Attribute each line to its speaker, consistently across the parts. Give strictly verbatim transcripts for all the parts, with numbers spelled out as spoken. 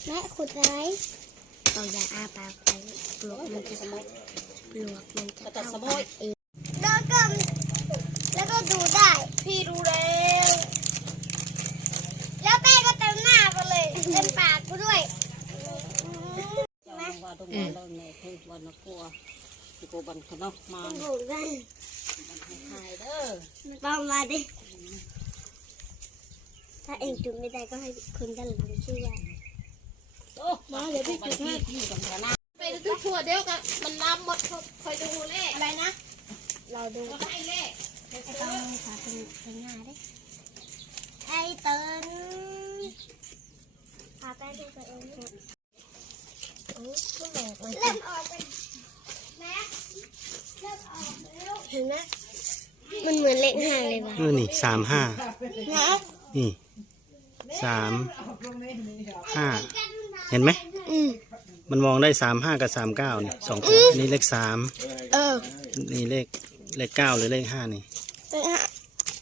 Speaker 1: แม่ขุดอะไรเราอย่าอาปากไปปลวกมันจะสมบปลวกมันจะเข้าปากเองแล้วก็แล้วก็ดูได้พี่ดูแล้วแล้วแป้ก็เต็มหน้าไปเลยเต็มปากกูด้วยใช่ไหมอืมวันนักกลัวกูบันขนมมาถูกได้ถ่ายเด้อต้องมาดิถ้าเองจุดไม่ได้ก็ให้คนด้านหลังช่วยมาเดี๋ยวพี่จุดให้ไปดูทั่วเดี๋ยวกันมันน้ำหมดคอยดูเลขอะไรนะเราดูให้เลขไอ้ต้องขอเป็นเป็นง่ายได้ไอ้เติ้ลพาไปที่ตัวเองโอ้ก็แหลกเลยเริ่มออกไปแม่เริ่มออกแล้วเห็นไหมมันเหมือนเลขห้าเลยว่ะ
Speaker 2: เออนี่สามห้านี่สามห้าเห็นไหมมันมองได้สามห้ากับสามเก้านี่สองตัวนี่เลขสาม
Speaker 1: เออ
Speaker 2: นี่เลขเลขเก้าหรือเลขห้านี่
Speaker 1: เลขห้า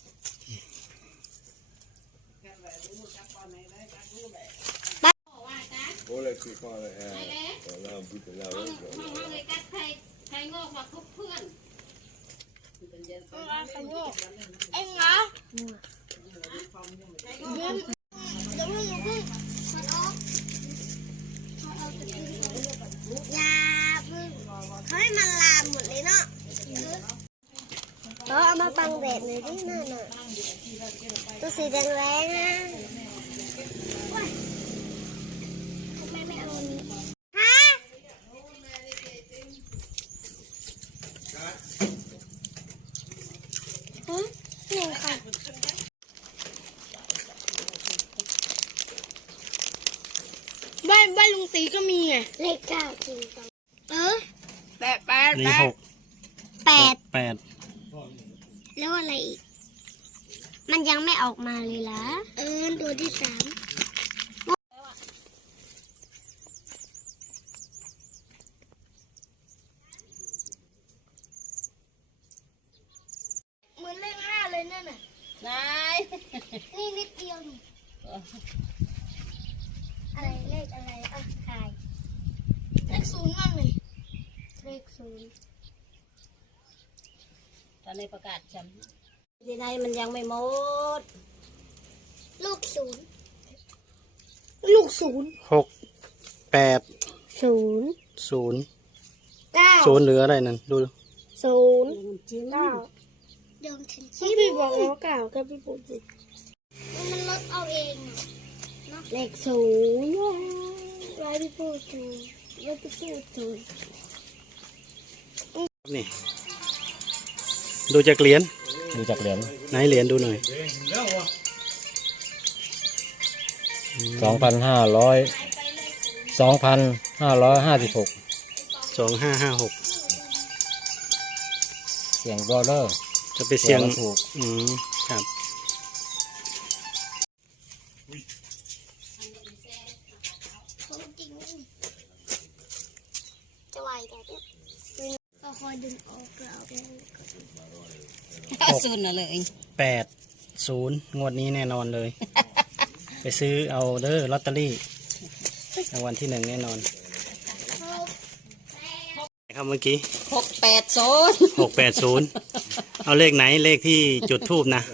Speaker 3: โอ้เลยคือข้อเลยแอร์เราพูดถึงเราเลยเราเลยกัดใครใครงอกมาทุกเพื่อนเอ็งเหรอ
Speaker 1: เดี๋ยวให้ลูกพึ่งถอดออกถอดออกอย่าพึ่งเขาให้มันลามหมดเลยเนาะเอามาบังแดดหน่อยดินั่นน่ะตัวสีแดงแรงนะทำไมไม่เอาอันนี้ฮะฮะหนึ่งค่ะบ้านบ้านลุงตีก็มีไงเลขเก้าจริงจังเออแปดแปด
Speaker 2: นี่หก
Speaker 1: แปด
Speaker 2: แปด
Speaker 1: แล้วอะไรอีกมันยังไม่ออกมาเลยล่ะเออตัวที่สามเหมือนเลขห้าเลยนั่นน่ะนายนี่นิดเดียวนี่อะไรเลขอะไรอ่ะถ่ายเลขศูนย์มั่งเลยเลขศูนย์
Speaker 4: ตอนในประกาศจำที่ไหนมันยังไม่หมด
Speaker 1: ลูกศูนย์ลูกศูนย์
Speaker 2: หกแปด
Speaker 1: ศูนย์
Speaker 2: ศูนย์
Speaker 1: เก้า
Speaker 2: ศูนย์เหลืออะไรนั่นดู
Speaker 1: ศูนย์เก้าเดิมทันทีพี่บอกแล้วเก้าก็พี่พูดสิมันลดเอาเองเลขศูนย์ไว้พี่พูดถูกไว้พี่พูดถูก
Speaker 2: นี่ดูจากเหรียญ
Speaker 5: ดูจากเหรียญ
Speaker 2: ไหนเหรียญดูหน่อย
Speaker 5: สองพันห้าร้อยสองพันห้าร้อยห้าสิบหก
Speaker 2: สองห้าห้าหก
Speaker 5: เสียงบอลเลอร์
Speaker 2: จะไปเสียง
Speaker 5: ถูก
Speaker 2: อืมครับ
Speaker 1: จะไหวแต่ก็คอยดึงออกแล้ว
Speaker 4: ศูนย์น่ะเลย
Speaker 2: แปดศูนย์งวดนี้แน่นอนเลย ไปซื้อเอาเด้อลอตเตอรี่รางวัลที่หนึ่งแน่นอนครับเมื่อกี้
Speaker 4: หกแปดศูนย์
Speaker 2: หกแปดศูนย์เอาเลขไหนเลขที่จุดทูบนะ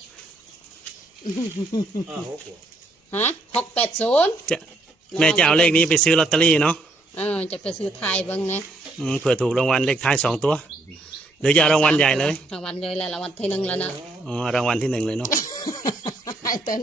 Speaker 4: ฮะหกแปดศูนย์
Speaker 2: จะแม่จะเอาเลขนี้ไปซื้อลอตเตอรี่เนาะ
Speaker 4: เออจะไปซื้อไทยบ้างไง
Speaker 2: เผื่อถูกรางวัลเลขท้ายสองตัวหรือจะรางวัลใหญ่เลย
Speaker 4: รางวัลใหญ่แล้วรางวัลที่หนึ่งแล้วนะ
Speaker 2: อ๋อรางวัลที่หนึ่งเลยเนาะ
Speaker 4: ไอ้เต้น